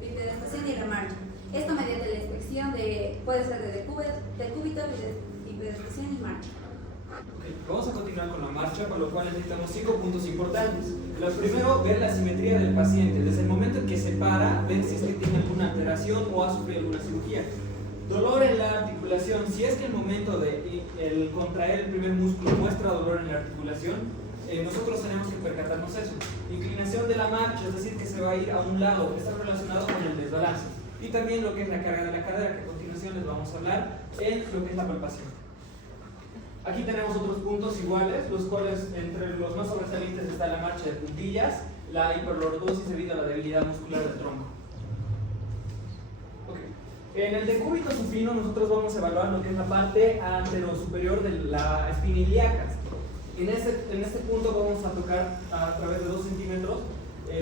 bipedestación y remarcha. Esto mediante la inspección puede ser de decúbito, bipedestación y marcha. Okay. Vamos a continuar con la marcha, por lo cual necesitamos 5 puntos importantes. Lo primero, ver la simetría del paciente. Desde el momento en que se para, ver si es que tiene alguna alteración o ha sufrido alguna cirugía. Dolor en la articulación. Si es que el momento de contraer el primer músculo muestra dolor en la articulación, nosotros tenemos que percatarnos eso. Inclinación de la marcha, es decir, que se va a ir a un lado, está relacionado con el desbalance. Y también lo que es la carga de la cadera, que a continuación les vamos a hablar en lo que es la palpación. Aquí tenemos otros puntos iguales, los cuales entre los más sobresalientes está la marcha de puntillas, la hiperlordosis debido a la debilidad muscular del tronco. Okay. En el decúbito supino nosotros vamos a evaluar lo que es la parte anterosuperior de la espina ilíaca. En este punto vamos a tocar a través de 2 centímetros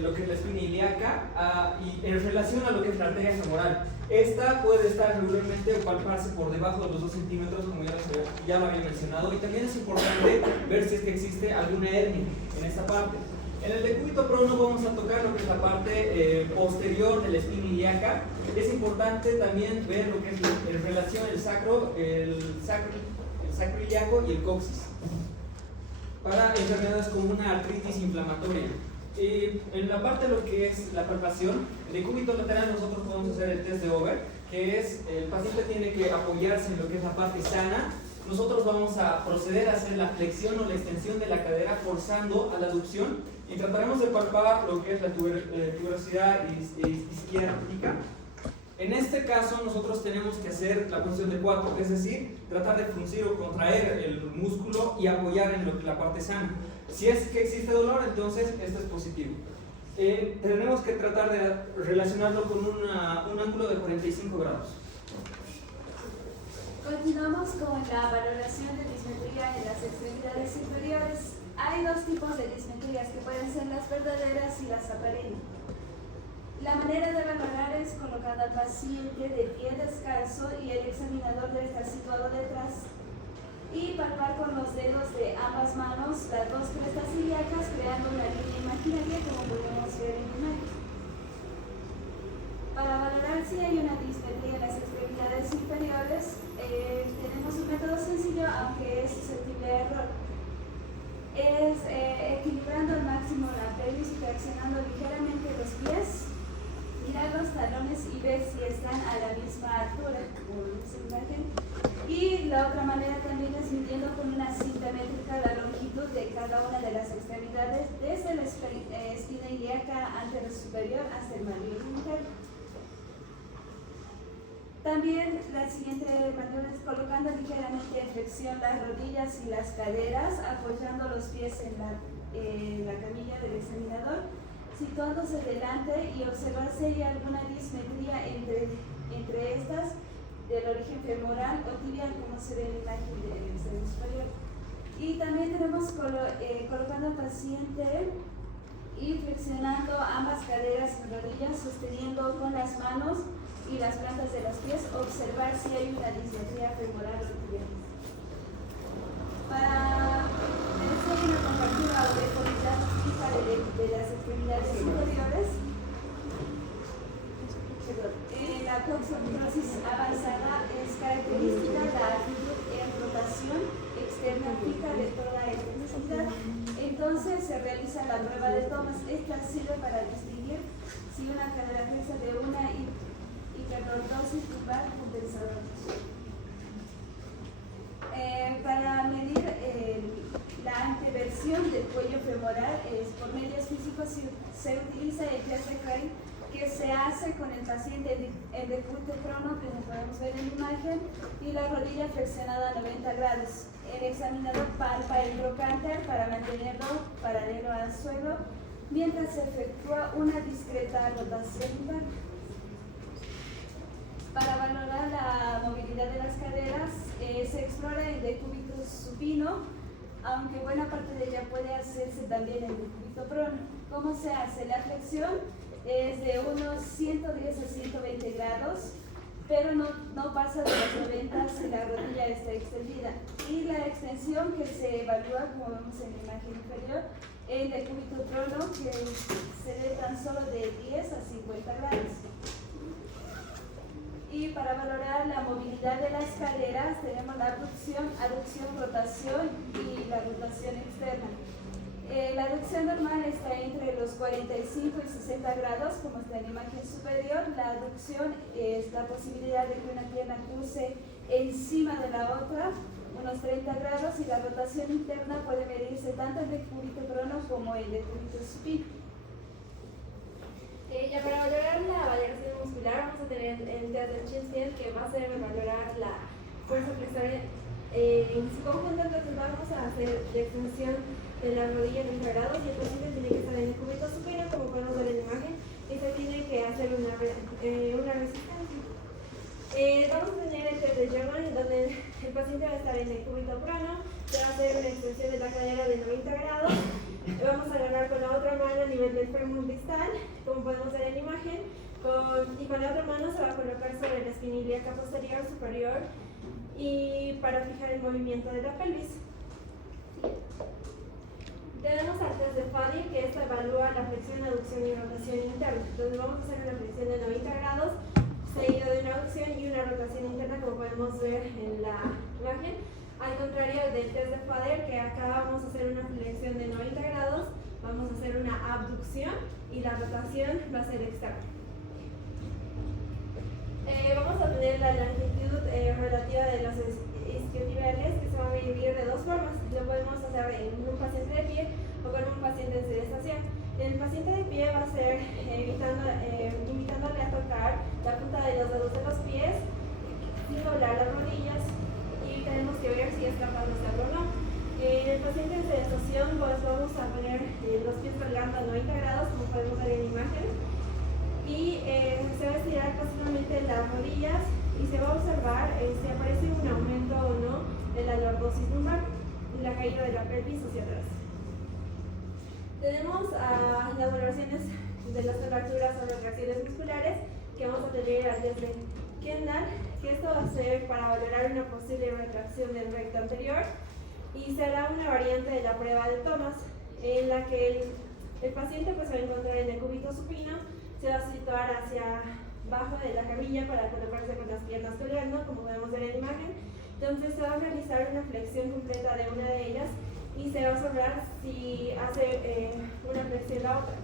lo que es la espina ilíaca y en relación a lo que es la arteria femoral. Esta puede estar regularmente o palparse por debajo de los 2 centímetros, como ya lo había mencionado, y también es importante ver si es que existe alguna hernia en esta parte. En el decúbito prono vamos a tocar lo que es la parte posterior de la espina ilíaca. Es importante también ver lo que es en relación el sacro ilíaco y el coxis, para enfermedades como una artritis inflamatoria. En la parte de lo que es la palpación, en el decúbito lateral nosotros podemos hacer el test de Over, que es el paciente tiene que apoyarse en lo que es la parte sana. Nosotros vamos a proceder a hacer la flexión o la extensión de la cadera forzando a la aducción y trataremos de palpar lo que es la tuberosidad isquiática. En este caso nosotros tenemos que hacer la posición de 4, es decir, tratar de fruncir o contraer el músculo y apoyar en lo que es la parte sana. Si es que existe dolor, entonces esto es positivo. Tenemos que tratar de relacionarlo con un ángulo de 45 grados. Continuamos con la valoración de dismetría en las extremidades inferiores. Hay 2 tipos de dismetrías que pueden ser las verdaderas y las aparentes. La manera de valorar es colocando al paciente de pie descalzo y el examinador debe estar situado detrás y palpar con los dedos de ambas manos las 2 crestas ilíacas creando una línea imaginaria como podemos ver en la imagen. Para valorar si hay una dismetría en las extremidades inferiores, tenemos un método sencillo aunque es susceptible a error. Es equilibrando al máximo la pelvis y traccionando ligeramente los pies, mirar los talones y ver si están a la misma altura, como vemos en la imagen. Y la otra manera también es midiendo con una cinta métrica la longitud de cada una de las extremidades, desde la espina ilíaca anterior superior hasta el manubrio interno. También la siguiente maniobra es colocando ligeramente en flexión las rodillas y las caderas, apoyando los pies en la camilla del examinador, situándose delante y observar si hay alguna dismetría entre estas del origen femoral o tibial, como se ve en la imagen del extremo superior. Y también tenemos colocando al paciente y flexionando ambas caderas y rodillas, sosteniendo con las manos y las plantas de los pies, observar si hay una dismetría femoral o tibial. Para ver si hay una contractura o deformidad fija de las extremidades superiores, la coxofibrosis avanzada es característica la rotación externa fija de toda extremidad. Entonces se realiza la prueba de Thomas. Esta sirve para distinguir si una cadera flexa de una hiperlordosis lumbar compensadora. Para medir la anteversión del cuello femoral por medios físicos se utiliza el test de Crane, que se hace con el paciente en decúbito prono, como podemos ver en la imagen, y la rodilla flexionada a 90 grados. El examinador palpa el trocánter para mantenerlo paralelo al suelo, mientras se efectúa una discreta rotación lumbar. Para valorar la movilidad de las caderas, se explora el decúbito supino, aunque buena parte de ella puede hacerse también en decúbito prono. ¿Cómo se hace? La flexión es de unos 110 a 120 grados, pero no pasa de los 90 si la rodilla está extendida. Y la extensión que se evalúa, como vemos en la imagen inferior, el decúbito prono, que se dé tan solo de 10 a 50 grados. Y para valorar la movilidad de las caderas tenemos la abducción, aducción, rotación y la rotación externa. La aducción normal está entre los 45 y 60 grados, como está en la imagen superior. La aducción es la posibilidad de que una pierna cruce encima de la otra, unos 30 grados, y la rotación interna puede medirse tanto el decúbito prono como el decúbito supino. Ya para valorar la valoración muscular vamos a tener el test del chin squat, que va a ser valorar la fuerza flexora en su conjunto. Entonces vamos a hacer la extensión de la rodilla en 90 grados y el paciente tiene que estar en el decúbito supino, como podemos ver en la imagen, y se tiene que hacer una resistencia. Vamos a tener el test de German, donde el paciente va a estar en el decúbito prono, se va a hacer una extensión de la cadera de 90 grados. Vamos a agarrar con la otra mano a nivel del fémur distal, como podemos ver en la imagen, y con la otra mano se va a colocar sobre la espina ilíaca posterior, superior, y para fijar el movimiento de la pelvis. Tenemos al test de Faddy, que esta evalúa la flexión, aducción y rotación interna. Entonces vamos a hacer una flexión de 90 grados, seguido de una aducción y una rotación interna, como podemos ver en la imagen. Al contrario del test de Fader, que acá vamos a hacer una flexión de 90 grados, vamos a hacer una abducción y la rotación va a ser externa. Vamos a tener la longitud relativa de los isquiotibiales, que se va a medir de dos formas. Lo podemos hacer en un paciente de pie o con un paciente en sedestación. El paciente de pie va a ser invitándole a tocar la punta de los dedos de los pies sin doblar las rodillas, y tenemos que ver si es capaz de hacerlo o no. En el paciente en sedestación, pues vamos a poner los pies colgando a 90 grados, como podemos ver en la imagen, y se va a estirar pasivamente las rodillas y se va a observar si aparece un aumento o no de la lordosis lumbar y la caída de la pelvis hacia atrás. Tenemos las valoraciones de las contracturas o retracciones musculares, que vamos a tener al test de Kendall, que esto va a ser para valorar una posible retracción del recto anterior, y será una variante de la prueba de Thomas, en la que el paciente pues va a encontrar el decúbito supino, se va a situar hacia abajo de la camilla para colocarse con las piernas colgando, como podemos ver en la imagen. Entonces se va a realizar una flexión completa de una de ellas y se va a observar si hace una flexión la otra.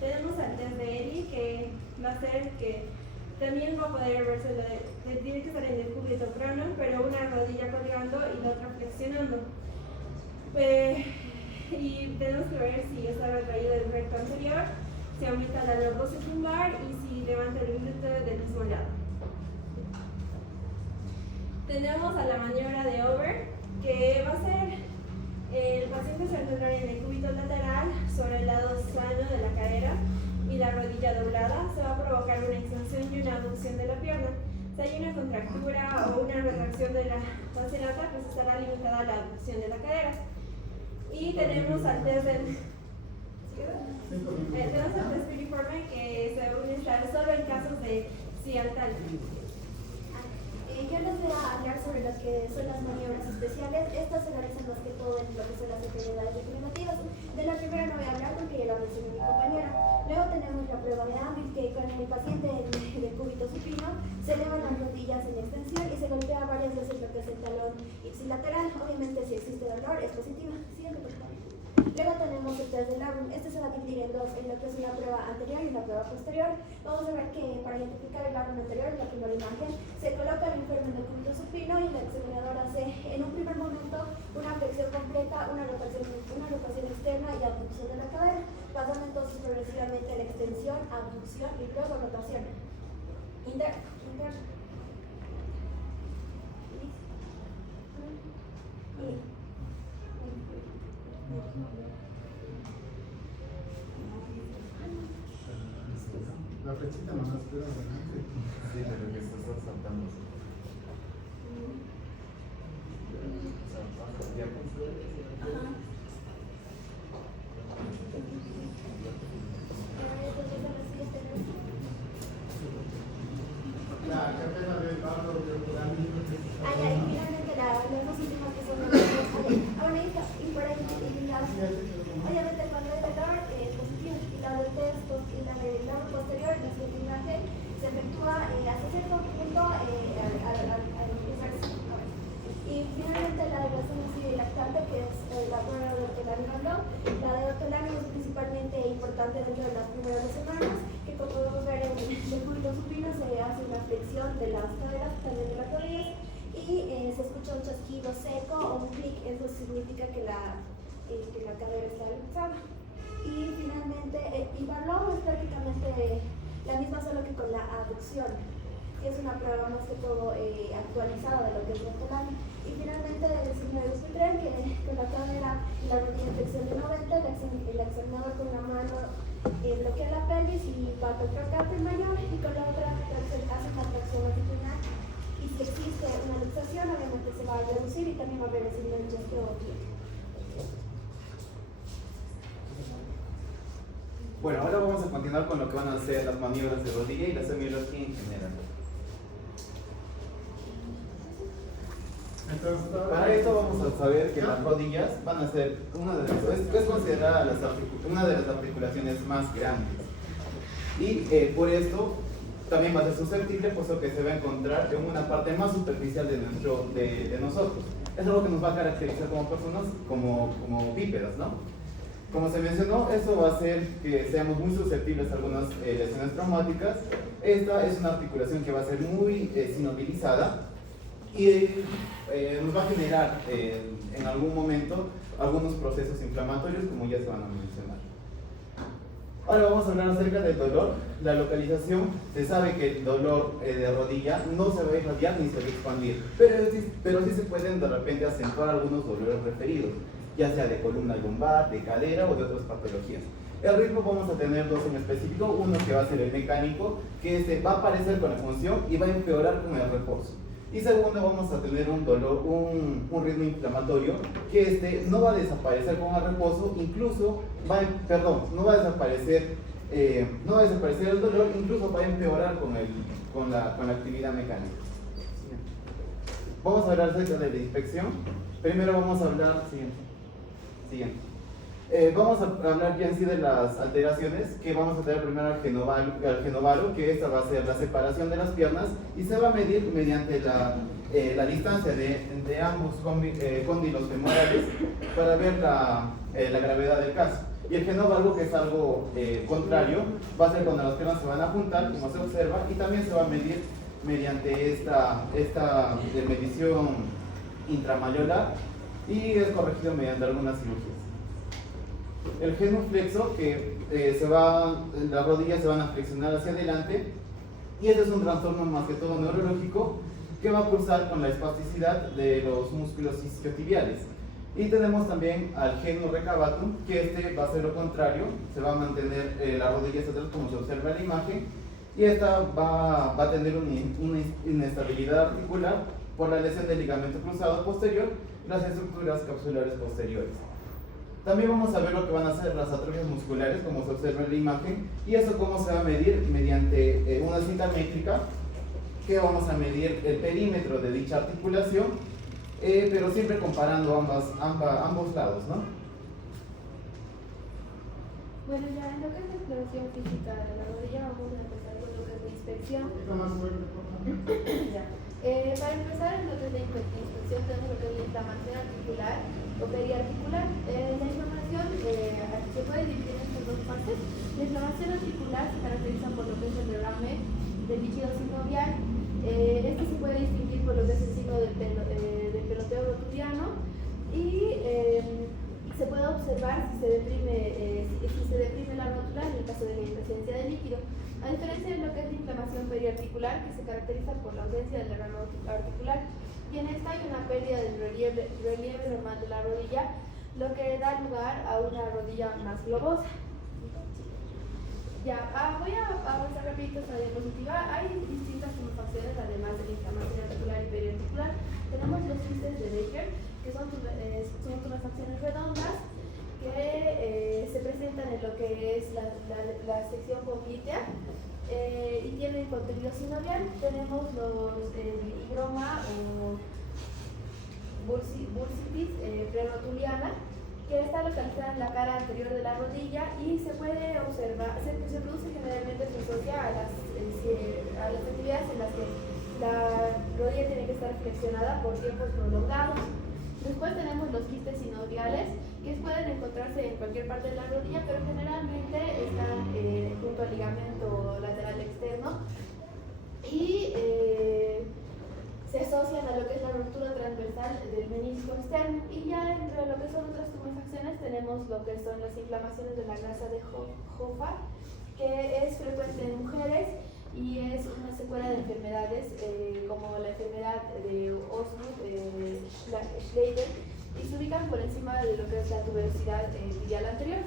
Tenemos al test de Eli, que va a ser que también va a poder verse, tiene que estar en el decúbito prono, pero una rodilla colgando y la otra flexionando. Y tenemos que ver si está retraído el recto anterior, si aumenta la lordosis lumbar y si levanta el glúteo del mismo lado. Tenemos a la maniobra de Over, que va a ser, el paciente se encuentra en el decúbito lateral sobre el lado sano de la cadera y la rodilla doblada. Se va a provocar una extensión y una abducción de la pierna. Si hay una contractura o una retracción de la fasciolata, pues estará limitada a la abducción de la cadera. Y tenemos al test del tenemos el test piriforme, que se va a utilizar solo en casos de ciartal. Yo les voy a hablar sobre lo que son las maniobras especiales. Estas se realizan más que todo en lo que son las enfermedades degenerativas. De la primera no voy a hablar porque ya lo mencionó mi compañera. Luego tenemos la prueba de Ambit, que con el paciente de cúbito supino se elevan las rodillas en extensión y se golpea varias veces lo que es el talón ipsilateral. Obviamente, si existe dolor, es positiva. Siguiente, por favor. Luego tenemos el test del labrum. Este se va a dividir en dos, en lo que es una prueba anterior y una prueba posterior. Vamos a ver que para identificar el labrum anterior, en la primera imagen, se coloca el enfermo en el cúbito supino y el examinador hace en un primer momento una flexión completa, una rotación externa y abducción de la cadera, pasando entonces progresivamente a la extensión, abducción y luego rotación interna. La flechita nomás queda adelante. Sí, pero que estás saltando. La cartera del barro de Urani. Y finalmente las dos últimas que son las bueno, ahí está, y por ahí, obviamente cuando Y el labro posterior, la siguiente imagen, se efectúa hasta cierto punto al inverso. Y finalmente la degradación ácido y lactante, que es la prueba de ortolamio habló. La de ortolamio es principalmente importante dentro de las primeras 2 semanas, que como podemos ver en el cúbito supino se hace una flexión de las caderas, también de las rodillas, y se escucha un chasquido seco o un clic. Eso significa que la cadera está luxada. Y finalmente, y Barlow es prácticamente la misma, solo que con la aducción, que es una prueba más que todo actualizada de lo que es el ortolamio. Y finalmente el signo de Dupuytren, que con la cadera y la rodilla en flexión de 90, el examinador con una mano bloquea la pelvis y va a tocar el mayor, y con la otra hace una tracción longitudinal. Y si existe una luxación, obviamente se va a reducir y también va a haber el signo de osteometría. Bueno, ahora vamos a continuar con lo que van a ser las maniobras de rodilla y la semiología en general. Entonces, Para esto vamos a saber que las rodillas van a ser es considerada una de las articulaciones más grandes. Y por esto también va a ser susceptible, puesto que se va a encontrar en una parte más superficial de nosotros. Es algo que nos va a caracterizar como personas, como bípedas, ¿no? Como se mencionó, eso va a hacer que seamos muy susceptibles a algunas lesiones traumáticas. Esta es una articulación que va a ser muy sinobilizada y nos va a generar en algún momento algunos procesos inflamatorios, como ya se van a mencionar. Ahora vamos a hablar acerca del dolor. La localización, se sabe que el dolor de rodilla no se va a irradiar ni se va a expandir, pero sí se pueden de repente acentuar algunos dolores referidos, ya sea de columna lumbar, de cadera o de otras patologías. El ritmo vamos a tener 2 en específico, uno que va a ser el mecánico, que va a aparecer con la función y va a empeorar con el reposo. Y segundo, vamos a tener un dolor, un ritmo inflamatorio, que no va a desaparecer con el reposo, incluso no va a desaparecer el dolor, incluso va a empeorar con la actividad mecánica. Vamos a hablar acerca de la inspección. Primero vamos a hablar, siguiente. Vamos a hablar ya en sí de las alteraciones, que vamos a tener primero al genovaro, que esta va a ser la separación de las piernas y se va a medir mediante la distancia de ambos cóndilos femorales para ver la gravedad del caso. Y el genovaro, que es algo contrario, va a ser cuando las piernas se van a juntar, como se observa, y también se va a medir mediante esta medición intramayolar y es corregido mediante algunas cirugías. El genuflexo, que las rodillas se van a flexionar hacia adelante, y este es un trastorno más que todo neurológico que va a cursar con la espasticidad de los músculos isquiotibiales. Y tenemos también al genu recavatum, que va a ser lo contrario, se va a mantener la rodilla hacia atrás como se observa en la imagen, y esta va a tener una inestabilidad articular por la lesión del ligamento cruzado posterior, las estructuras capsulares posteriores. También vamos a ver lo que van a ser las atrofias musculares, como se observa en la imagen, y eso cómo se va a medir mediante una cinta métrica, que vamos a medir el perímetro de dicha articulación, pero siempre comparando ambos lados, ¿no? Bueno, ya en lo que es la exploración física de la rodilla, vamos a empezar con lo que es la inspección. Para empezar, en lo que es la inspección, tenemos lo que es la inflamación articular o periarticular. La inflamación se puede dividir en estas 2 partes. La inflamación articular se caracteriza por lo que es el derrame del líquido sinovial. Este se puede distinguir por lo que es el signo del peloteo rotuliano y se puede observar si se deprime la rótula en el caso de la presencia de líquido. A diferencia de lo que es la inflamación periarticular, que se caracteriza por la ausencia del derrame articular, y en esta hay una pérdida del relieve normal de la rodilla, lo que da lugar a una rodilla más globosa. Ya, voy a avanzar rapidito esta diapositiva. Hay distintas tumefacciones, además de la inflamación articular y periarticular. Tenemos los quistes de Becker, que son tumefacciones redondas, que se presentan en lo que es la sección poplitea y tienen contenido sinovial. Tenemos los higroma o bursitis prerotuliana, que está localizada en la cara anterior de la rodilla y se puede observar, se produce generalmente, se asocia a las actividades en las que la rodilla tiene que estar flexionada por tiempos prolongados. Después tenemos los quistes sinoviales, que pueden encontrarse en cualquier parte de la rodilla, pero generalmente están junto al ligamento lateral externo y se asocian a lo que es la ruptura transversal del menisco externo. Y ya entre lo que son otras tumefacciones tenemos lo que son las inflamaciones de la grasa de Hoffa, que es frecuente en mujeres y es una secuela de enfermedades como la enfermedad de Osgood-Schleider, y se ubican por encima de lo que es la tuberosidad tibial anterior.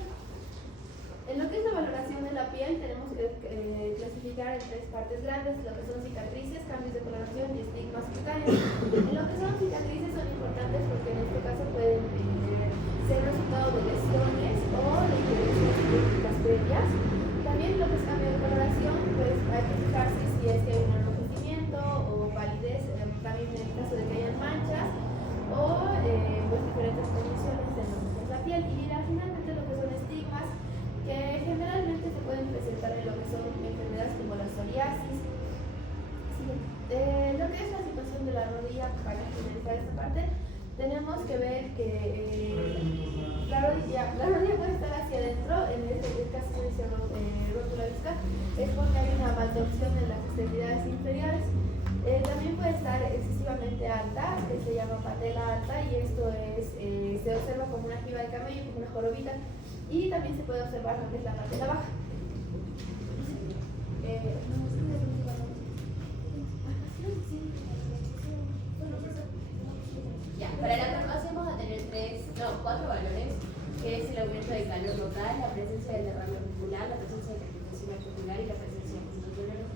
En lo que es la valoración de la piel tenemos que clasificar en tres partes grandes, lo que son cicatrices, cambios de coloración y estigmas cutáneos. En lo que son cicatrices son importantes porque en este caso pueden ser resultado de lesiones o de intervenciones quirúrgicas previas. También lo que es cambio de coloración, pues hay que fijarse si es que hay un enrojecimiento o validez, también en el caso de que hayan manchas o pues diferentes condiciones en lo que es la piel. Y finalmente lo que son estigmas, que generalmente se pueden presentar en lo que son enfermedades como la psoriasis. Lo que es la situación de la rodilla, para finalizar esta parte, tenemos que ver que la rodilla puede estar hacia adentro, en este caso se dice rótula discal, es porque hay una maltorsión en las extremidades inferiores. También puede estar excesivamente alta, que se llama patela alta, y esto es, se observa como una jiba de camello, como una jorobita, y también se puede observar lo que es la patela baja. Ya, para la palpación vamos a tener cuatro valores, que es el aumento de calor local, la presencia del derrame muscular, la presencia de crepitación articular y la presencia de puntos dolorosos.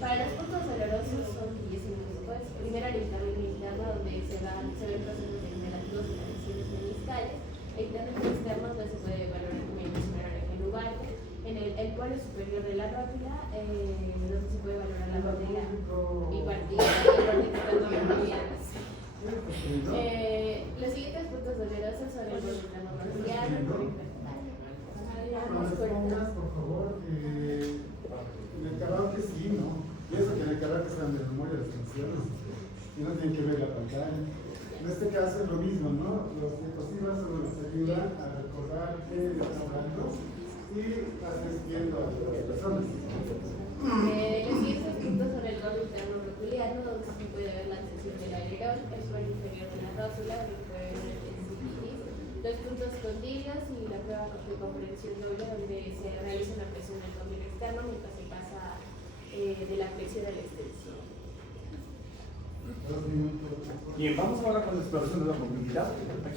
Para los puntos dolorosos son 10 minutos después. Primero el interno interno, donde se ven procesos degenerativos y las lesiones meniscales. El interno y externo, donde se puede valorar como mencionaron el genubarte. En el polo superior de la rótula, donde se puede valorar la rótula bipartida y el rótula. Los siguientes puntos dolorosos son el borde interno radial, el borde inferior. Por favor, en el karaoke sí, ¿no? Pienso que en el karaoke están de memoria las canciones y no tienen que ver la pantalla. En este caso es lo mismo, ¿no? Los diapositivas nos ayudan a recordar qué están hablando y haces viendo a las personas. Los siguientes puntos son el borde interno rotuliano, donde se puede ver la sección del alerón, el suelo inferior de la rótula, donde se puede ver el tendinitis, los puntos condilos y la prueba de comprensión doble, donde se realiza una presión del condilo externo mientras se pasa de la flexión a la extensión. Bien, vamos ahora con la exploración de la movilidad.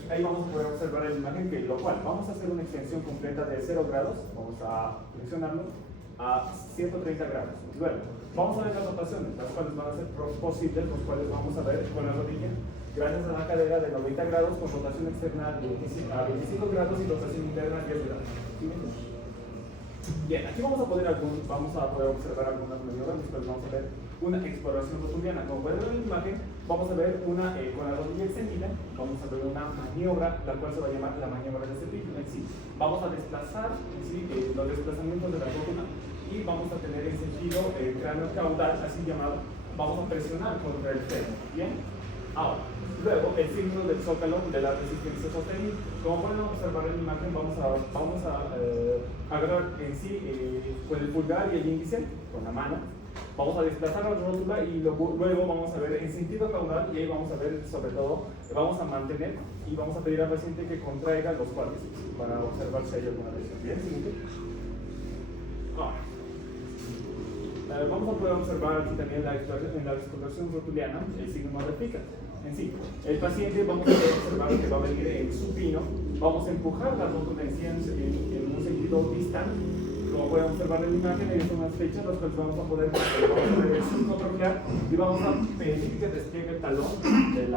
Ahí vamos a poder observar la imagen, que lo cual vamos a hacer una extensión completa de 0 grados, vamos a flexionarlo a 130 grados. Luego, vamos a ver las rotaciones, las cuales van a ser posibles, los cuales vamos a ver con la rodilla, gracias a la cadera de 90 grados, con rotación externa a 25 grados y rotación interna a 10 grados. Bien, aquí vamos a poder observar algunas maniobras, las cuales vamos a ver una exploración rotuliana. Como pueden ver en la imagen, vamos a ver una con la rodilla extendida, vamos a ver una maniobra, la cual se va a llamar la maniobra de cepillo en sí. Vamos a desplazar en sí los desplazamientos de la rótula y vamos a tener en sentido cráneo caudal, así llamado. Vamos a presionar contra el fémur. Bien, ahora, luego el signo del zócalo de la resistencia sostenida. Como pueden observar en la imagen, vamos a agarrar en sí con el pulgar y el índice, con la mano. Vamos a desplazar la rótula y luego vamos a ver en sentido caudal, y ahí vamos a ver, sobre todo, vamos a mantener y vamos a pedir al paciente que contraiga los cuádriceps para observar si hay alguna lesión. Bien, siguiente. Ahora, vamos a poder observar aquí también en la exploración rotuliana el signo de pica. En sí, el paciente vamos a poder observar que va a venir en supino, vamos a empujar la rótula en un sentido distal. Como pueden observar en la imagen, hay unas flechas las cuales vamos a poder ver el signo troquear y vamos a pedir que despliegue el talón de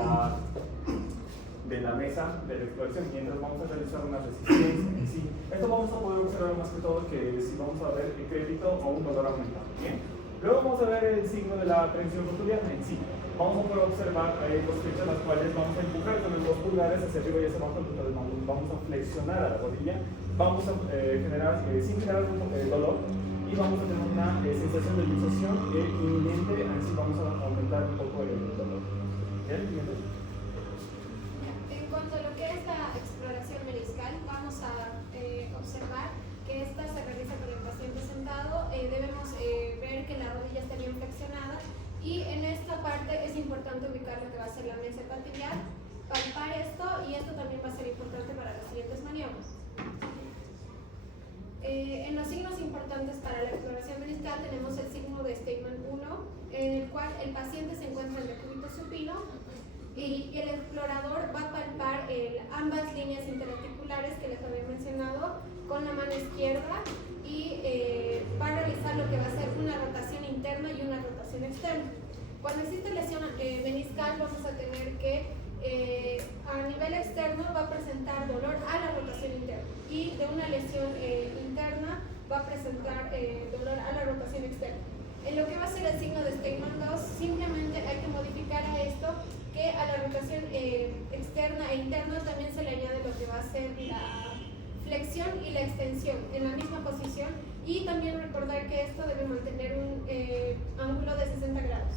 la mesa de la exploración mientras vamos a realizar una resistencia en sí. Esto vamos a poder observar más que todo que si vamos a ver el crédito o un dolor aumentado. Bien, Luego vamos a ver el signo de la prensión rotuliana en sí. Vamos a poder observar dos flechas las cuales vamos a empujar con los 2 pulgares hacia arriba y hacia abajo, entonces vamos a flexionar a la rodilla, vamos a generar, sin generar dolor, y vamos a tener una sensación de luxación inminente, así vamos a aumentar un poco el dolor. ¿Bien? En cuanto a lo que es la exploración meniscal, vamos a observar que esta se realiza con el paciente sentado. Debemos ver que la rodilla está bien flexionada, y en esta parte es importante ubicar lo que va a ser la meseta tibial, palpar esto, y esto también va a ser importante para las siguientes maniobras. En los signos importantes para la exploración meniscal tenemos el signo de Steinman 1, en el cual el paciente se encuentra en decúbito supino y el explorador va a palpar ambas líneas interarticulares que les había mencionado con la mano izquierda, y va a realizar lo que va a ser una rotación interna y una rotación externa. Cuando existe lesión meniscal, vamos a tener que a nivel externo va a presentar dolor a la rotación interna, y de una lesión interna va a presentar dolor a la rotación externa. En lo que va a ser el signo de Steinman 2, simplemente hay que modificar a esto que a la rotación externa e interna también se le añade lo que va a ser la flexión y la extensión en la misma posición, y también recordar que esto debe mantener un ángulo de 60 grados.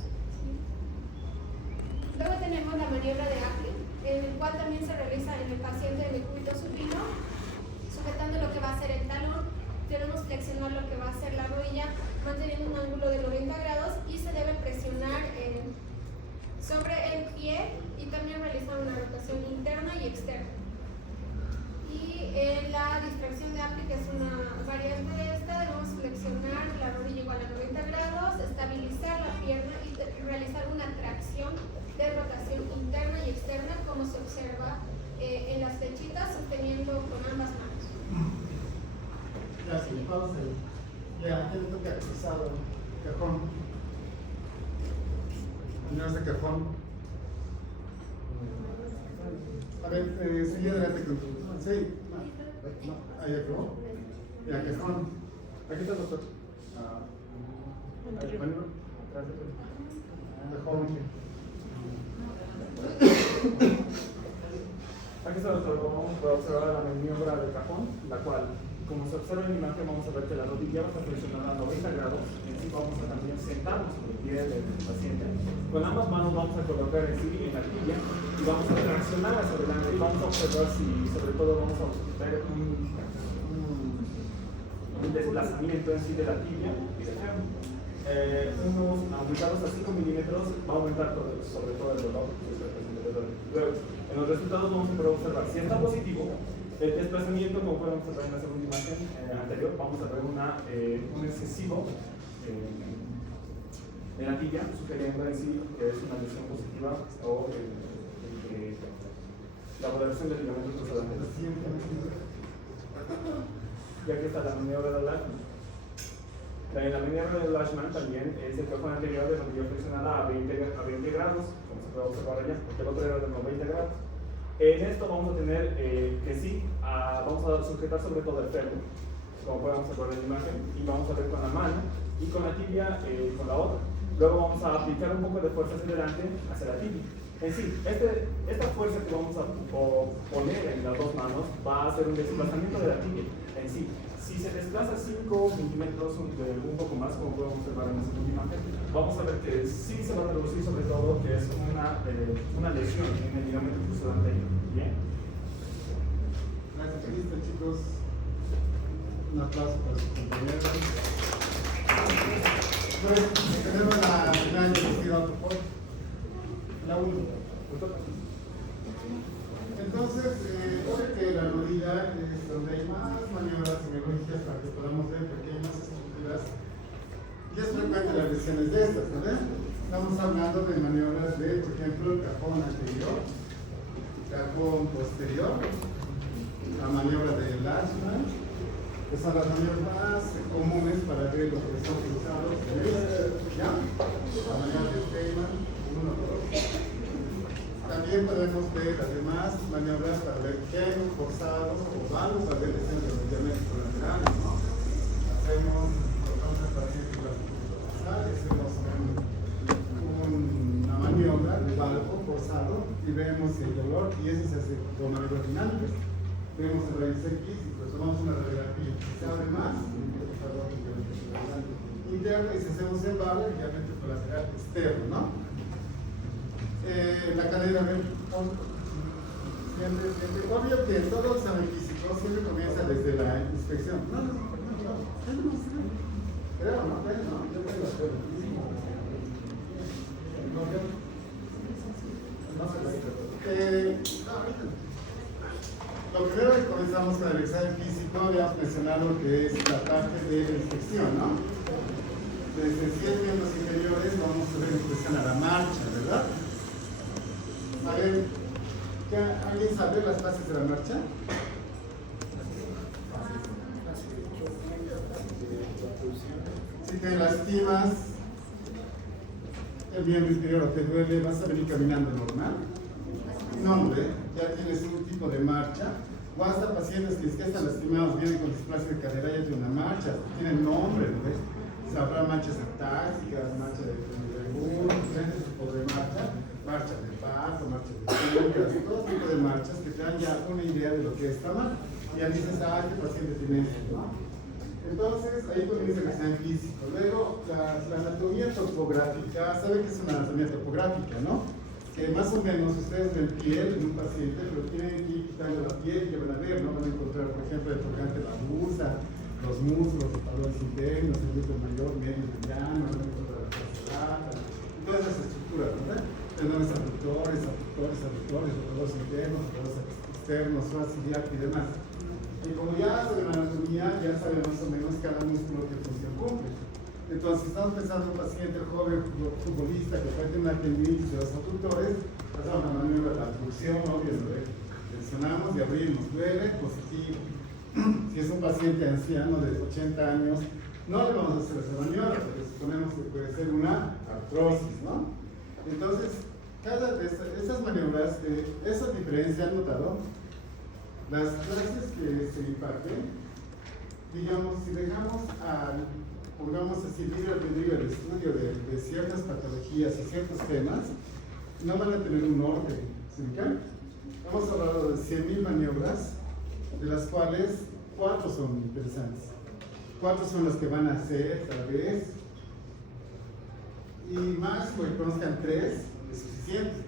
Luego tenemos la maniobra de Apple, en el cual también se realiza en el paciente de decúbito supino, sujetando lo que va a ser el talón. Debemos flexionar lo que va a ser la rodilla, manteniendo un ángulo de 90 grados, y se debe presionar sobre el pie, y también realizar una rotación interna y externa. Y la distracción de Apple, que es una variante de esta, debemos flexionar la rodilla igual a 90 grados, estabilizar la pierna y realizar una tracción de rotación interna y externa, como se observa en las flechitas, sosteniendo con ambas manos. Ya, sí, pausa. Ya, aquí le toca cruzado, cajón. No es de cajón. A ver, sigue adelante con tu. Sí, no, ahí acabó. Ya, cajón. Aquí está el doctor. Bueno, gracias. Cajón. Aquí está, doctor. Vamos a observar la maniobra del cajón, la cual, como se observa en la imagen, vamos a ver que la rodilla va a estar flexionada a 90 grados. En sí vamos a también sentarnos sobre el pie del paciente. Con ambas manos vamos a colocar en sí en la tibia y vamos a traccionar hacia adelante, y vamos a observar si, sobre todo, vamos a ver un desplazamiento en sí de la tibia y del fémur. Unos aumentados a 5 milímetros va a aumentar sobre todo el dolor. Luego, en los resultados vamos a poder observar si está positivo el desplazamiento, como podemos observar en la segunda imagen anterior. Vamos a ver un excesivo en la tibia, sugiriendo en sí que es una lesión positiva o la valoración del ligamento cruzado. Y aquí está la maniobra de Lashman. La maniobra de Lashman también es el cajón anterior de rodilla flexionada a 20 grados, como se puede observar allá, porque el otro era de 90 grados. En esto vamos a tener que sí, vamos a sujetar sobre todo el fémur, como podemos observar en la imagen, y vamos a ver con la mano y con la tibia con la otra. Luego vamos a aplicar un poco de fuerza hacia adelante, hacia la tibia. En sí, esta fuerza que vamos a poner en las dos manos va a hacer un desplazamiento de la tibia. En sí, si se desplaza 5 milímetros, un poco más, como podemos observar en la segunda imagen, vamos a ver que sí se va a reducir, sobre todo que es una lesión en el ligamento cruzado anterior. Bien. Gracias, listo, chicos. Un aplauso para sus compañeros. Pues, tenemos la final de vestido autoport. La única. Entonces, creo que la rodilla es donde hay más maniobras semiológicas para que podamos ver pequeñas estructuras. Y es frecuente las lesiones de estas, ¿verdad? Estamos hablando de maniobras de, por ejemplo, el cajón anterior, cajón posterior, la maniobra de Lashman, que son las maniobras más comunes para ver los que son cruzados. ¿Ya? La maniobra de Steinman, 1, 2. También podemos ver las demás maniobras para ver genos forzados o vamos a ver lesiones de los lineamientos laterales, ¿no? Hacemos, cortamos el paciente con las pasar, hacemos una maniobra de barco forzado y vemos el dolor, y eso se hace con maniobras dinámicas. Vemos el raíz X y pues tomamos una radiografía. Si se abre más, interno, y si hacemos el barro, ligamento colateral externo, ¿no? La cadera, a ver, siempre, obvio que todo examen físico siempre comienza desde la inspección. No, creo, no, yo tengo la prueba. Lo primero que comenzamos con el examen físico, habíamos mencionado lo que es la parte de la inspección, ¿no? Desde 100 miembros inferiores vamos a hacer inspección a la marcha, ¿verdad? A ver, ¿alguien sabe las fases de la marcha? Si te lastimas el miembro inferior o te duele, ¿vas a venir caminando normal? No, hombre, ya tienes un tipo de marcha. O hasta pacientes que están lastimados, vienen con displasia de cadera y hay una marcha, tienen nombre, ¿no ves? Habrá marchas tácticas, marcha de diferentes tipos de marcha de parto, marcha de pulgas, todo tipo de marchas que te dan ya una idea de lo que está mal. Y ya dices, este paciente tiene esto, ¿no? Entonces, ahí comienza el examen físico. Luego, la anatomía topográfica, ¿saben qué es una anatomía topográfica, no? Que más o menos ustedes ven piel en un paciente, pero tienen que ir quitando la piel, que van a ver, ¿no? Van a encontrar, por ejemplo, el tocante de la bursa, los muslos, los talones internos, el glúteo mayor, medio, mediano, van a encontrar la fasciolata, todas las estructuras, ¿verdad? Tendones abductores, los internos, los externos, fascia iliaca y demás. Y como ya saben la anatomía, ya saben más o menos cada músculo qué función cumple. Entonces, estamos pensando en un paciente joven futbolista que puede tener una tendinitis de los abductores, hacemos una maniobra de abducción, obvio, tensionamos y abrimos, duele, positivo. Si es un paciente anciano de 80 años, no le vamos a hacer esa maniobra, porque suponemos que puede ser una artrosis, ¿no? Entonces, cada de esas maniobras, esa diferencia, ¿han notado? Las clases que se imparten, digamos, si dejamos pongamos así, libre albedrío el estudio de ciertas patologías y ciertos temas, no van a tener un orden, ¿sí? Hemos hablado de 100.000 maniobras, de las cuales 4 son interesantes. 4 son las que van a hacer tal vez, y más, porque conozcan 3, es suficiente.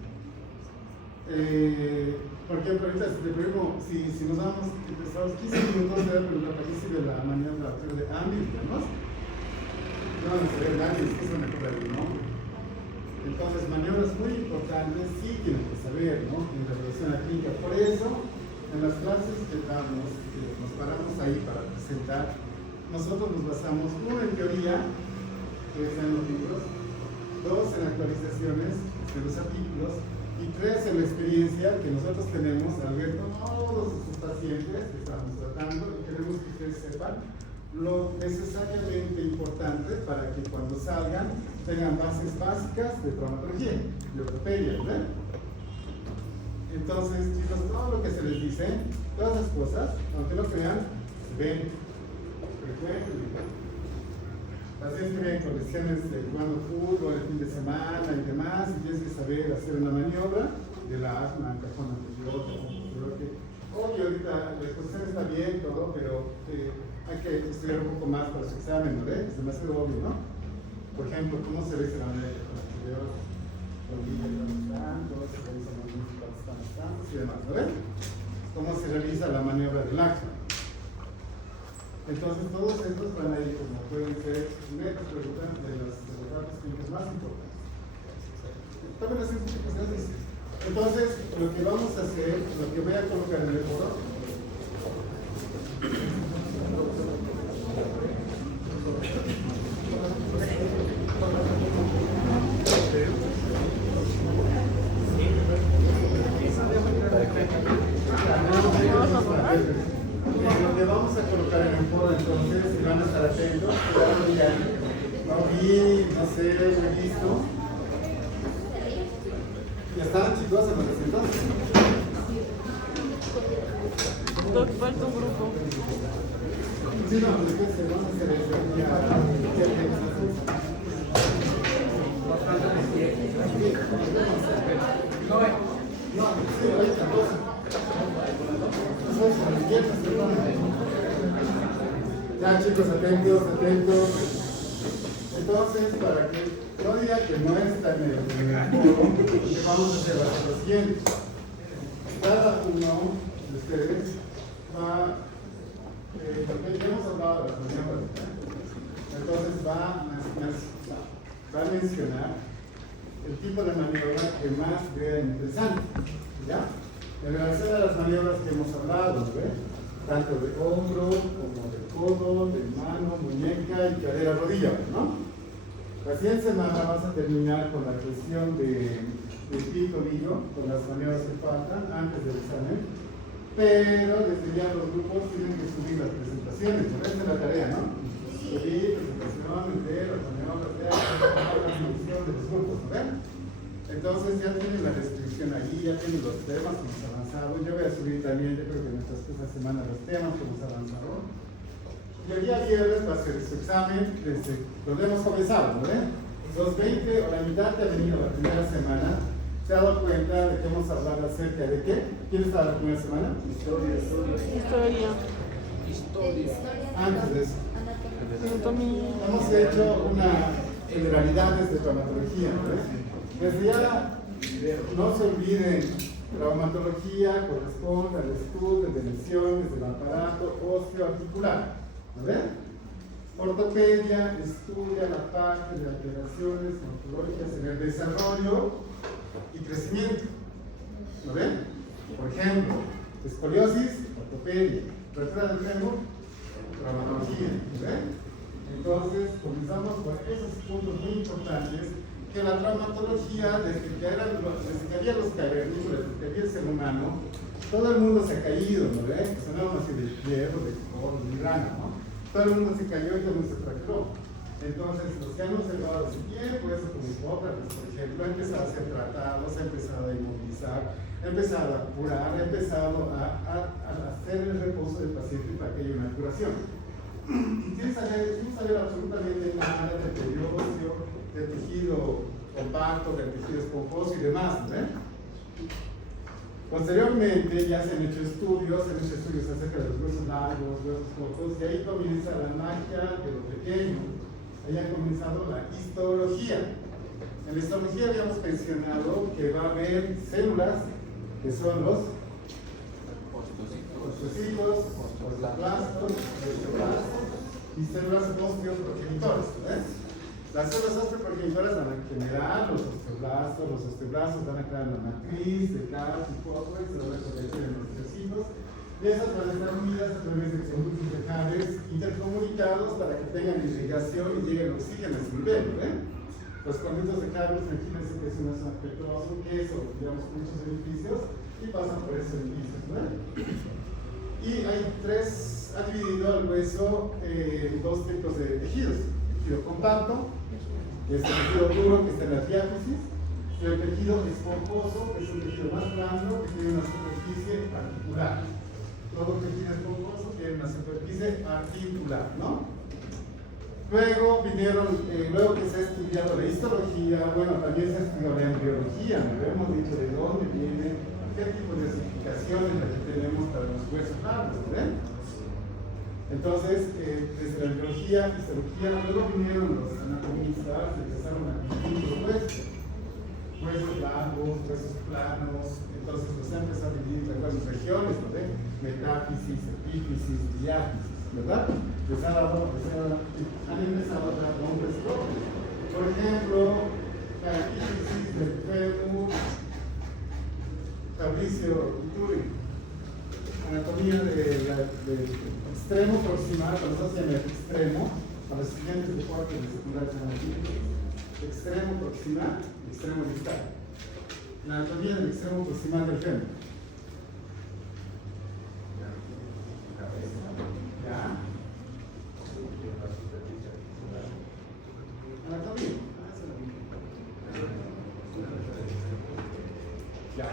Por ejemplo, ahorita si nos damos empezamos 15 minutos de preguntar para qué sirve la maniobra de Hamilton, ¿no? No van a saber nadie, es que se me ocurre el nombre. Entonces, maniobras muy importantes sí tienen que saber, ¿no? En relación a la clínica. Por eso, en las clases que damos, nos paramos ahí para presentar, nosotros nos basamos, 1 en teoría, que están en los libros, 2 en actualizaciones, en los artículos, y 3 en la experiencia que nosotros tenemos al ver todos estos pacientes que estamos tratando, y queremos que ustedes sepan lo necesariamente importante para que cuando salgan tengan bases básicas de traumatología, de ortopedia, ¿verdad? Entonces, chicos, todo lo que se les dice, todas las cosas, aunque no crean, ven, frecuentemente. Pacientes que vienen con lesiones de jugando fútbol el fin de semana y demás, y tienes que saber hacer una maniobra de la asma, cajón anterior, obvio, ahorita la exposición está bien, todo, pero hay que estudiar un poco más para su examen, ¿no? Es demasiado obvio, ¿no? Por ejemplo, ¿cómo se ve la manera de cajón anterior? Rodilla de los tantos, se realiza la música de los tantos y demás, ¿no ven? ¿Cómo se realiza la maniobra del asma? Entonces, todos estos van a ir como pueden ser metas preguntas de los datos clínicos más importantes. Tomen las implicaciones. Entonces, lo que vamos a hacer, lo que voy a colocar en el foro, lo que vamos a colocar en el foro, entonces, si van a estar atentos, no sé, listo. ¿Ya están, chicos, en los entonces? Falta un grupo. Sí, no, después vamos a hacer eso. Ya chicos, atentos. Entonces, para que no diga que no está en el foro, lo que vamos a hacer va a ser lo siguiente. Cada uno de ustedes va, porque ya hemos hablado de las maniobras, entonces va a mencionar el tipo de maniobra que más vean interesante, ¿ya? En relación a las maniobras que hemos hablado, ¿no? Tanto de hombro como de codo, de mano, muñeca y cadera, rodilla, ¿no? La siguiente semana vamos a terminar con la cuestión de pie y tobillo, con las maniobras que faltan antes del examen, pero desde ya los grupos tienen que subir las presentaciones, ¿no? Esa es la tarea, ¿no? Subir, presentación, meter las maniobras, la medición de los grupos, ¿no ven? Entonces ya tienen la descripción ahí, ya tienen los temas que hemos avanzado. Yo voy a subir también, yo creo que en esta semana, los temas que hemos avanzado. Y el día viernes va a ser su examen, lo hemos comenzado, ¿no ven? Los 20 o la mitad que ha venido la primera semana, se ha dado cuenta de que hemos hablado acerca de qué. ¿Quién estaba la primera semana? Historia. Antes de eso. Hemos hecho una generalidades de traumatología, ¿no? Desde ya, no se olviden, traumatología corresponde al estudio de lesiones del aparato osteoarticular, ¿no ven? Ortopedia estudia la parte de alteraciones morfológicas en el desarrollo y crecimiento, ¿no ven? Por ejemplo, escoliosis, ortopedia, fractura del fémur, traumatología, ¿no ven? Entonces, comenzamos con esos puntos muy importantes que la traumatología, desde que había los cavernícolas, desde que había el ser humano, todo el mundo se ha caído, ¿no ven? Sonamos así de hierro, de cobre, de grana, ¿no? Todo el mundo se cayó y todo el mundo se fracturó. Entonces, los que han observado hace tiempo, eso como Hipócrates, por ejemplo, ha empezado a ser tratados, ha empezado a inmovilizar, ha empezado a curar, ha empezado a hacer el reposo del paciente para que haya una curación. Sin saber absolutamente nada del periódico, del tejido compacto, del tejido esponjoso y demás, ¿no? Posteriormente ya se han hecho estudios acerca de los huesos largos, huesos cortos, y ahí comienza la magia de lo pequeño. Ahí ha comenzado la histología. En la histología habíamos mencionado que va a haber células que son los osteocitos, osteoblastos, y células osteoprogenitoras, ¿ves? Las células osteoprogenitoras van a generar los osteoblastos van a crear la matriz de cada tipo, se van a convertir en los osteocitos, y esas van a estar unidas a través de conductos de cables intercomunicados para que tengan irrigación y llegue el oxígeno a ese nivel, ¿ven? Los conductos de cables, imagínense que es una zona petrosa, un queso, digamos, muchos edificios, y pasan por esos edificios, ¿ven? Y ha dividido el hueso en dos tipos de tejidos: tejido compacto, que es el tejido duro que está en la diáfisis, y el tejido esponjoso, que es un tejido más blando que tiene una superficie articular. Todo tejido esponjoso tiene una superficie articular, ¿no? Luego luego que se ha estudiado la histología, bueno, también se ha estudiado la embriología, ¿no? Hemos dicho de dónde viene, qué tipo de ossificación es la que tenemos para los huesos largos, ¿ven? Entonces, desde la embriología, histología, luego vinieron los anatomistas, empezaron a dividir los huesos largos, huesos planos, entonces los han empezado a dividir en varias regiones, ¿no ven? Metáfisis, epífisis, diáfisis, ¿verdad? Han empezado a dar nombres propios. Por ejemplo, la epífisis del fémur, Fabricio Ituri, anatomía del extremo proximal, cuando se llama el extremo, para los estudiantes de cuarto de secundaria se llama extremo proximal, extremo distal. La anatomía del extremo proximal del fémur. ¿Ya? Anatomía. Ya.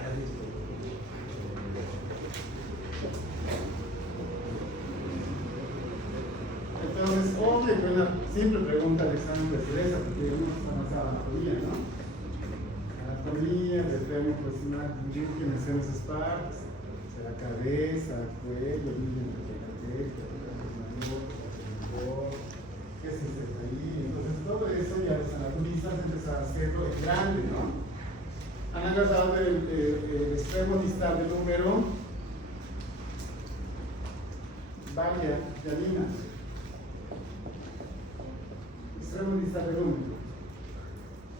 Entonces, obvio que una simple pregunta al examen de cereza, porque uno está avanzado en anatomía, ¿no? anatomía, el extremo proximal, quiénes son esas partes, la cabeza, el cuello, el qué es este ahí. Entonces todo eso ya los anatomistas empezaron a hacerlo en grande, ¿no? Han agarrado el extremo distal del húmero, vaya, Yanina, extremo distal del húmero,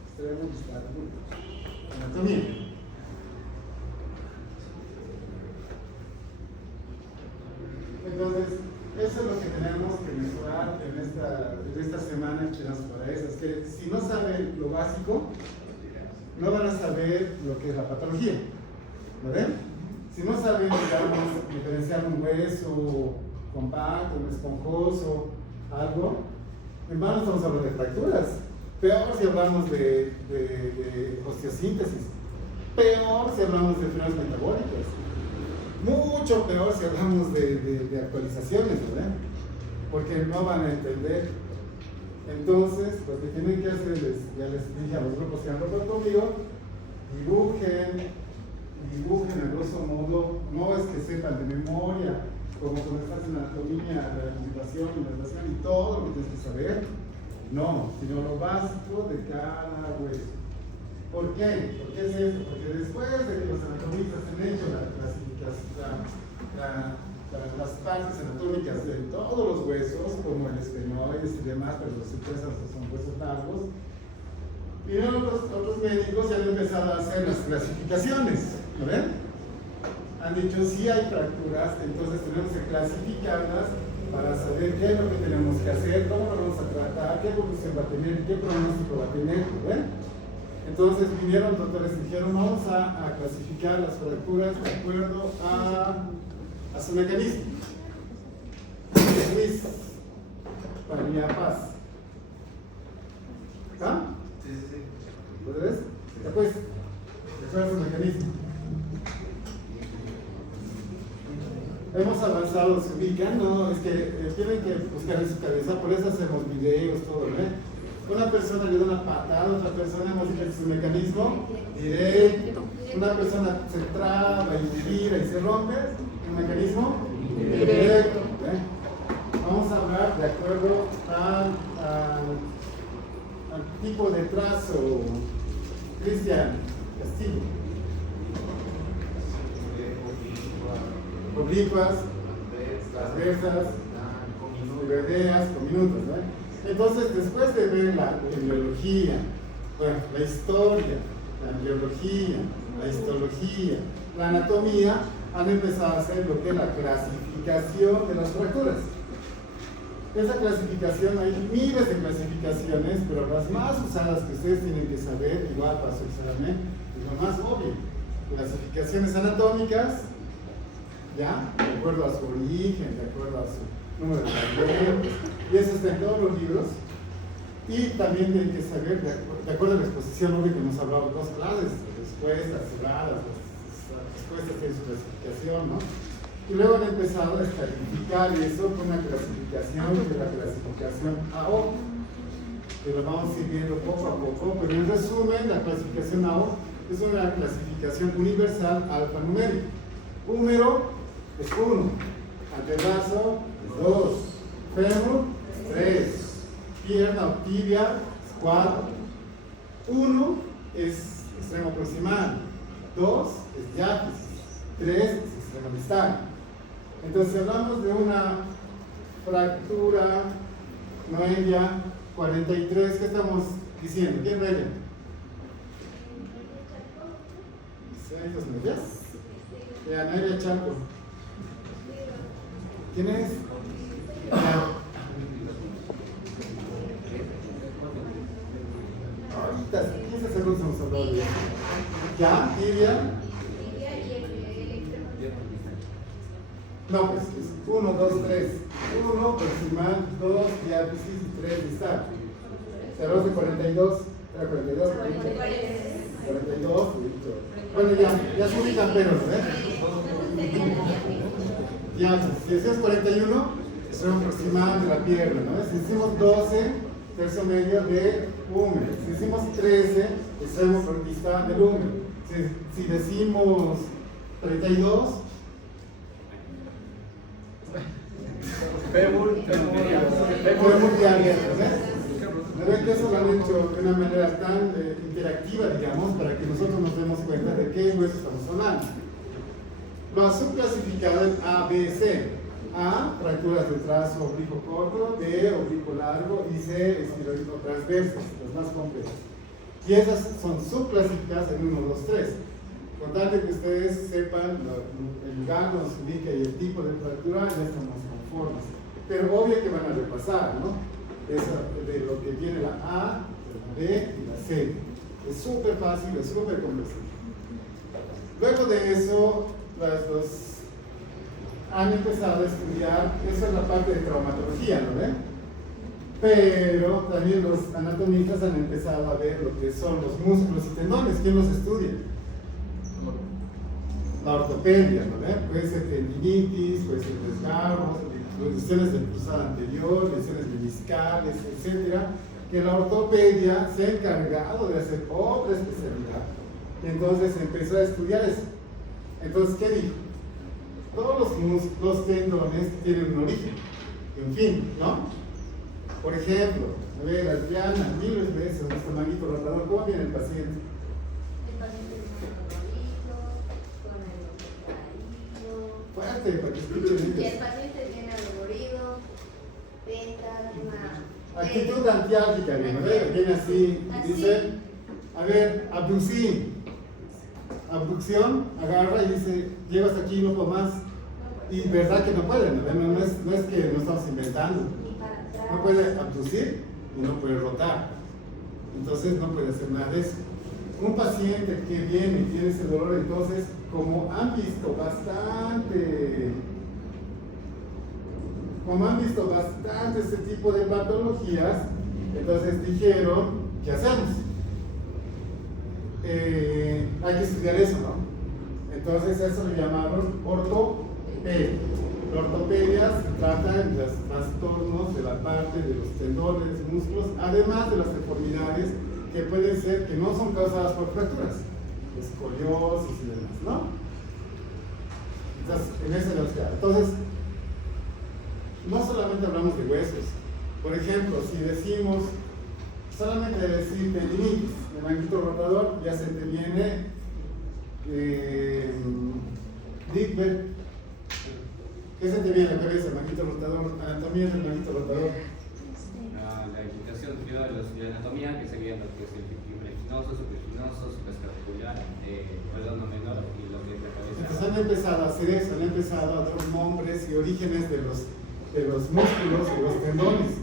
extremo distal del húmero, anatomía. Entonces, eso es lo que tenemos que mejorar en esta semana que tenemos para eso. Es que si no saben lo básico, no van a saber lo que es la patología. ¿Vale? Si no saben, digamos, diferenciar un hueso compacto, un esponjoso, algo, en vano estamos hablando de fracturas. Peor si hablamos de osteosíntesis. Peor si hablamos de enfermedades metabólicas. Mucho peor si hablamos de actualizaciones, ¿verdad? Porque no van a entender. Entonces, lo que tienen que hacer es, ya les dije a los grupos que han rotado conmigo, dibujen a grosso modo, no es que sepan de memoria, como cuando estás en anatomía, la alimentación, y todo lo que tienes que saber, no, sino lo básico de cada hueso. ¿Por qué? ¿Por qué es esto? Porque después de que los anatomistas han hecho las partes anatómicas de todos los huesos, como el esfenoides y demás, pero los supresas son huesos largos, y otros médicos ya han empezado a hacer las clasificaciones, ¿no ven? Han dicho si hay fracturas, entonces tenemos que clasificarlas para saber qué es lo que tenemos que hacer, cómo lo vamos a tratar, qué evolución va a tener, qué pronóstico va a tener, ¿no ven? Entonces vinieron doctores y dijeron, vamos a clasificar las fracturas de acuerdo a su mecanismo. Luis María Paz. ¿Está? Sí. ¿Lo ves? Después, de acuerdo a su mecanismo. Hemos avanzado, se ubican, no, es que tienen que buscar en su cabeza, por eso hacemos videos, todo, ¿no? Una persona le da una patada a otra persona, hemos dicho que su mecanismo directo. Una persona se traba y gira y se rompe, un mecanismo directo. ¿Eh? Vamos a hablar de acuerdo al tipo de trazo. Cristian Castillo. Oblicuas, transversas, verdeas, con minutos, ¿no? Entonces, después de ver la embriología, bueno, la historia, la embriología, la histología, la anatomía, han empezado a hacer lo que es la clasificación de las fracturas. Esa clasificación, hay miles de clasificaciones, pero las más usadas que ustedes tienen que saber, igual para su examen, es lo más obvio. Clasificaciones anatómicas, ¿ya? De acuerdo a su origen, de acuerdo a su número de carreras, y eso está en todos los libros. Y también tienen que saber, de acuerdo a la exposición, obvio que hemos hablado de dos clases, respuestas, cerradas, las respuestas tienen su clasificación, ¿no? Y luego han empezado a estratificar eso con una clasificación, que es la clasificación AO, que lo vamos a ir viendo poco a poco, pero en resumen, la clasificación AO es una clasificación universal alfanumérica. Húmero es 1, antebrazo es 2, fémur 3, pierna o tibia es 4, 1 es extremo proximal, 2 es diáfisis, 3 es extremo distal. Entonces, si hablamos de una fractura Noelia 43, ¿qué estamos diciendo? ¿Quién Noelia? ¿6 Noelias? Ya, Noelia Chaco. ¿Quién es? Ahorita, 15 segundos hemos hablado de eso. ¿Ya? ¿Tibia? No, pues es 1, 2, 3. 1 proximal, 2 diáfisis y 3 distal. Cerros de 42. Era 42, 42. Bueno, ya se ubican peros, ¿eh? Diáfisis. Si es 41, es un proximal de la pierna, ¿no? Si hicimos 12, tercio medio de húmero. Si decimos 13, estamos por distal del húmero. Si decimos 32, fémur diabético, ¿no ven que eso lo han hecho de una manera tan interactiva, digamos, para que nosotros nos demos cuenta de qué hueso estamos hablando? Lo ha subclasificado en A, B, C. A, fracturas de trazo oblicuo corto, B, oblicuo largo y C, espiroideo transversas, las más complejas. Y esas son subclasificadas en 1, 2, 3. Con tal de que ustedes sepan el lugar donde se ubica y el tipo de fractura, ya estamos conformes. Pero obvio que van a repasar, ¿no? Eso, de lo que tiene la A, la B y la C. Es súper fácil, es súper complejo. Luego de eso, los han empezado a estudiar, esa es la parte de traumatología, ¿no ven? Pero también los anatomistas han empezado a ver lo que son los músculos y tendones. ¿Quién los estudia? La ortopedia, ¿no ven? Puede ser tendinitis, puede ser desgarros, lesiones del cruzado anterior, lesiones meniscales, etcétera, que la ortopedia se ha encargado de hacer otra especialidad. Entonces empezó a estudiar eso. Entonces, ¿qué dijo? Todos los tendones tienen un origen, un fin, ¿no? Por ejemplo, a ver, Adriana, miles de veces, nuestro manguito rotador, ¿cómo viene el paciente? El paciente es dolorido, con el ojo caído. Fuerte, para que escuchen Y ellos. el paciente viene adolorido, peta, una... Actitud antiálgica, viene así, y dice, a ver, abducción, agarra y dice, lleva hasta aquí, no puedo más. Y verdad que no puede, no es que no estamos inventando. No puede abducir y no puede rotar. Entonces no puede hacer nada de eso. Un paciente que viene y tiene ese dolor, entonces, como han visto bastante este tipo de patologías, entonces dijeron, ¿qué hacemos? Hay que estudiar eso, ¿no? Entonces eso lo llamaron ortopedia. La ortopedia se trata de los trastornos de la parte de los tendones, músculos, además de las deformidades que pueden ser, que no son causadas por fracturas, escoliosis y demás, ¿no? Entonces, en ese nos queda. Entonces, no solamente hablamos de huesos. Por ejemplo, si decimos, solamente decir tendinitis, el manguito rotador, ya se te viene Dickberg. ¿Qué se te viene a la cabeza? Manguito rotador, anatomía del manguito rotador. La explicación primero de la anatomía, que sería lo que es el fibrinoso, supraespinoso, supraescapular, redondo menor y lo que es la cabeza. Entonces han empezado a hacer eso, han empezado a dar nombres y orígenes de los músculos, de los tendones.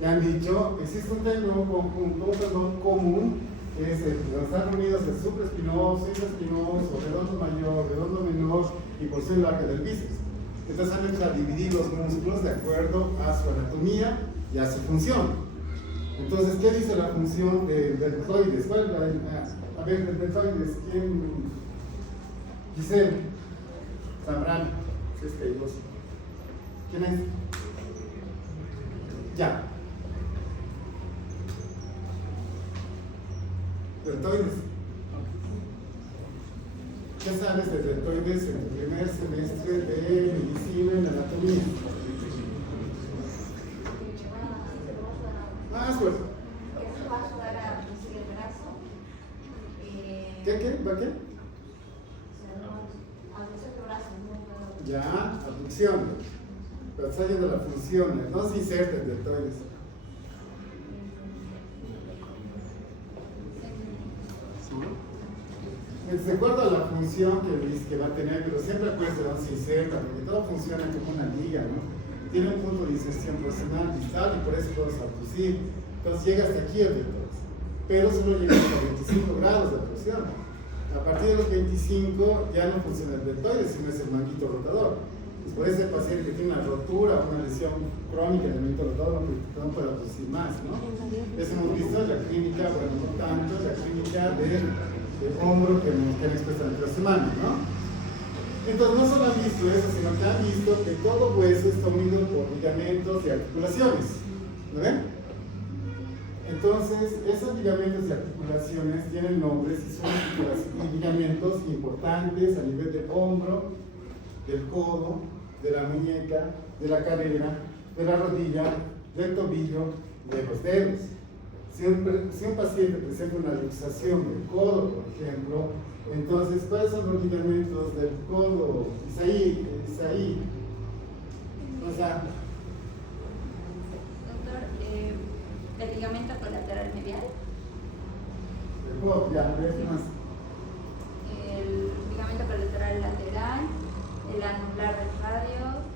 Le han dicho, existe un tendón común, que es donde están unidos el supraespinoso, infraespinoso, redondo mayor, redondo menor y porción larga del bíceps. Entonces han empezado a dividir los músculos de acuerdo a su anatomía y a su función. Entonces, ¿qué dice la función del deltoides? ¿Cuál es a ver, del deltoides, ¿quién? Giselle Zambrano, si es que hay dos. ¿Quién es? Ya. Deltoides. ¿Qué sabes de deltoides en el primer semestre de medicina en anatomía? Más fuerte. Eso va a ayudar a reducir el brazo. ¿Qué? ¿Va qué? Abducción de brazo, no. Ya, abducción. Pero está yendo la función, no se inserta el deltoides. De acuerdo a la función que va a tener, pero siempre acuérdense de dónde se inserta, porque todo funciona como una liga, ¿no? Tiene un punto de inserción profesional distal y por eso puedes abducir. Entonces llega hasta aquí el deltoides, pero solo llega hasta 25 grados de abducción. A partir de los 25 ya no funciona el deltoides, sino es el manguito rotador. Pues por ese paciente que tiene una rotura o una lesión crónica del manguito rotador no puede abducir más, ¿no? Eso hemos visto en la clínica, bueno, no tanto, en la clínica de hombro que han expuesto en la semana, ¿no? Entonces no solo han visto eso, sino que han visto que todo hueso está unido por ligamentos y articulaciones, ¿lo ven? Entonces, esos ligamentos y articulaciones tienen nombres y son ligamentos importantes a nivel del hombro, del codo, de la muñeca, de la cadera, de la rodilla, del tobillo, de los dedos. Si un paciente presenta una luxación del codo, por ejemplo, entonces, ¿cuáles son los ligamentos del codo? Isaí. O sea, Doctor, el ligamento colateral medial, el codo, ya, ¿ves más? el ligamento colateral lateral, el anular del radio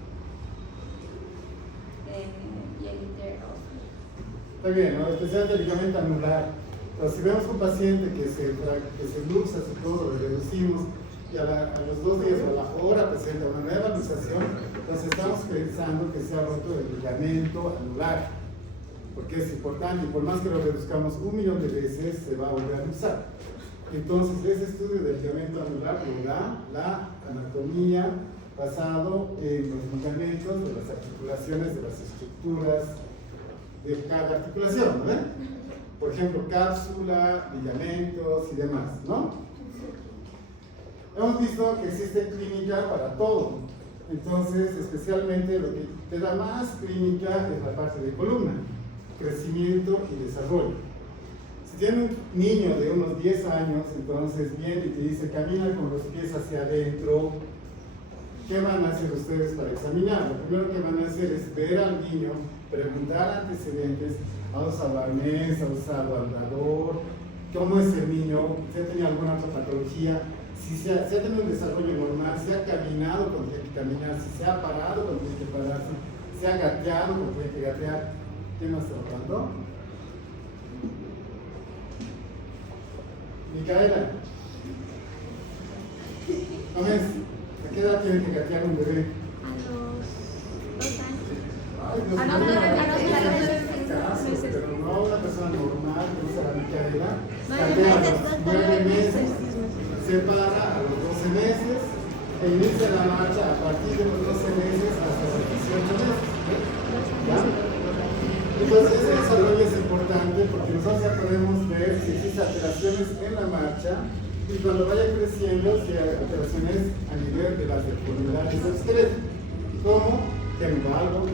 y el interóseo. Está bien, ¿no? Especialmente el ligamento anular. Entonces, si vemos un paciente que se luxa su codo, le reducimos y a los 2 días o a la hora presenta una nueva luxación, entonces estamos pensando que se ha roto el ligamento anular, porque es importante y por más que lo reduzcamos 1.000.000 de veces, se va a volver a luxar. Entonces, ese estudio del ligamento anular lo da la anatomía basado en los ligamentos de las articulaciones, de las estructuras de cada articulación, ¿no? Por ejemplo, cápsula, ligamentos y demás, ¿no? Hemos visto que existe clínica para todo. Entonces, especialmente lo que te da más clínica es la parte de columna, crecimiento y desarrollo. Si tiene un niño de unos 10 años, entonces viene y te dice, camina con los pies hacia adentro, ¿qué van a hacer ustedes para examinar? Lo primero que van a hacer es ver al niño, preguntar antecedentes, ¿ha usado arnés, ha usado andador? ¿Cómo es el niño? ¿Si ha tenido alguna otra patología? Si ha tenido un desarrollo normal, si ha caminado cuando tiene que caminar, si se ha parado cuando tiene que pararse, si ha gateado cuando tiene que gatear. ¿Qué más está tratando? Micaela. ¿No ves? ¿A qué edad tiene que gatear un bebé? A los 2 años. Ay, Dios A los mío. 9 meses. Pero no una persona normal que usa la Micaela. 9 Gatea a meses, los doctor, 9 meses. 10 meses. Se para a los 12 meses e inicia la marcha a partir de los 12 meses hasta los 18 meses. ¿Ya? Entonces ese desarrollo es importante porque nosotros ya podemos ver si existen alteraciones en la marcha y cuando vaya creciendo si hay alteraciones a nivel de las deformidades del esqueleto, como genuvaro,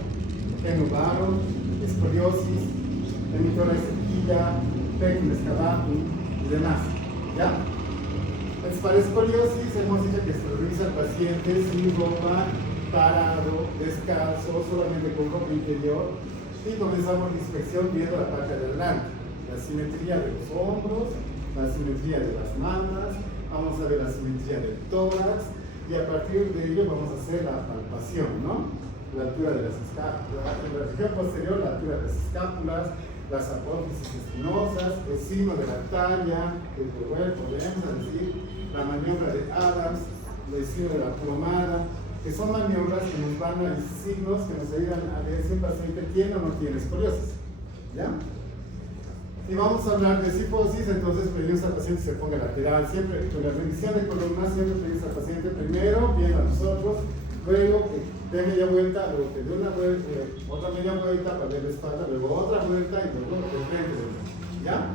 escoliosis, emitora de cerquilla, pecum excavatum y demás. ¿Ya? Entonces, para escoliosis hemos dicho que se revisa al paciente sin ropa, parado, descalzo, solamente con ropa interior y comenzamos la inspección viendo la parte de adelante, la simetría de los hombros, la simetría de las mamas, vamos a ver la simetría del tórax y a partir de ello vamos a hacer la palpación, ¿no? La altura de las escápulas, la región posterior, la altura de las escápulas, las apófisis espinosas, el signo de la talla, el cuerpo, podemos decir, la maniobra de Adams, el signo de la plomada, que son maniobras que nos van a signos que nos ayudan a ver si el paciente tiene o no tiene escoliosis. ¿Ya? Y vamos a hablar de cifosis, entonces pedimos al paciente que se ponga lateral. Siempre con la revisión de columna, siempre pedimos al paciente primero, viendo a nosotros, luego que dé media vuelta, luego que dé una vuelta, otra media vuelta para ver la espalda, luego otra vuelta y luego de frente. ¿Ya?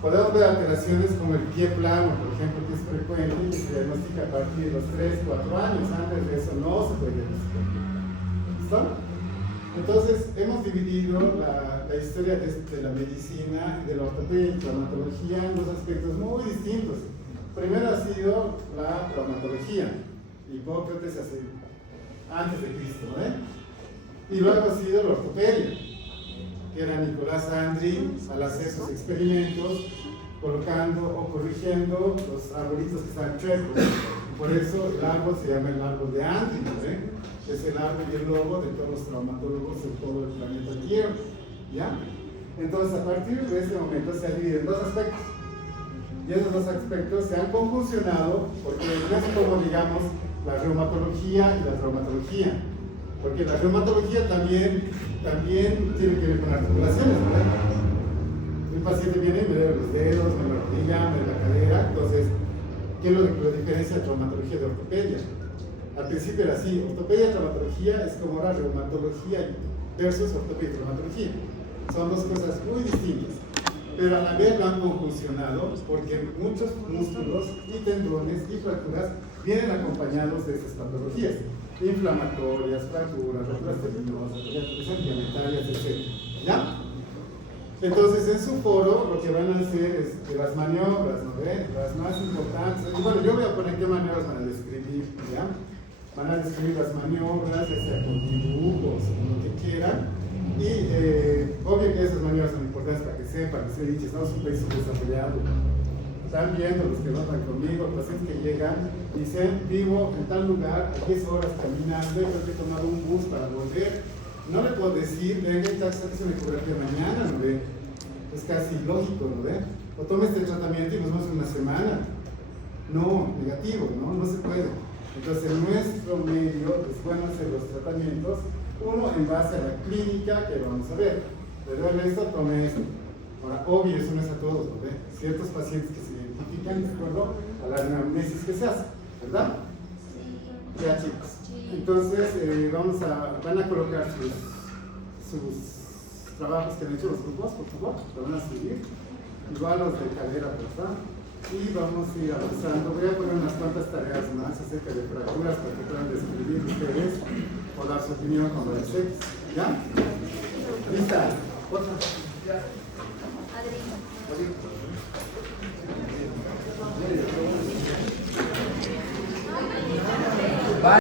Podemos ver alteraciones como el pie plano, por ejemplo, que es frecuente y que se diagnostica a partir de los 3-4 años. Antes de eso no se puede diagnosticar. ¿Listo? Entonces, hemos dividido la historia de la medicina y de la ortopedia y traumatología en 2 aspectos muy distintos. Primero ha sido la traumatología, Hipócrates antes de Cristo, ¿no? Y luego ha sido la ortopedia, que era Nicolás Andri al hacer sus experimentos, colocando o corrigiendo los arbolitos que están chuecos. Por eso el árbol se llama el árbol de Andri, ¿no? Es el árbol y el logo de todos los traumatólogos en todo el planeta Tierra. ¿Ya? Entonces, a partir de ese momento se ha dividido en 2 aspectos. Y esos 2 aspectos se han conjuncionado porque no es como, digamos, la reumatología y la traumatología. Porque la reumatología también tiene que ver con articulaciones, ¿verdad? Un paciente viene y me duele los dedos, me la rodilla, me la cadera. Entonces, ¿qué es lo que diferencia de traumatología de ortopedia? Al principio era así, ortopedia y traumatología es como la reumatología versus ortopedia y traumatología. Son dos cosas muy distintas, pero a la vez lo han conjuncionado porque muchos músculos y tendones y fracturas vienen acompañados de esas patologías inflamatorias, fracturas, roturas tendinosas, diametales, etc. ¿Ya? Entonces, en su foro lo que van a hacer es que las maniobras, ¿no ve? Las más importantes. Y bueno, yo voy a poner qué maniobras van a describir, ¿ya? Van a describir las maniobras, ya sea con dibujos, con lo que quieran. Y obvio que esas maniobras son importantes para que sepan, que se dice, estamos en un país subdesarrollado. Están viendo los que notan conmigo, pacientes que llegan, dicen, vivo en tal lugar, a 10 horas caminando, yo he tomado un bus para volver. No le puedo decir, venga, el taxi se me ecografía mañana, ¿no ve? Es casi ilógico, ¿no ve? O tome este tratamiento y nos vemos en una semana. No, negativo, ¿no? No se puede. Entonces, en nuestro medio es bueno hacer los tratamientos, uno en base a la clínica que vamos a ver. Le duele esto, tome esto. Ahora, obvio, eso no es a todos, ¿no ve? Ciertos pacientes que se identifican de acuerdo a la anamnesis que se hace, ¿verdad? Ya, chicos. Entonces, van a colocar sus trabajos que han hecho los grupos, por favor, lo van a seguir. Igual los de cadera, por favor. Y vamos a ir avanzando. Voy a poner unas cuantas tareas más acerca de fracturas para que puedan describir ustedes o dar su opinión con los sexos. ¿Ya? ¿Lista? ¿Otra? Adri.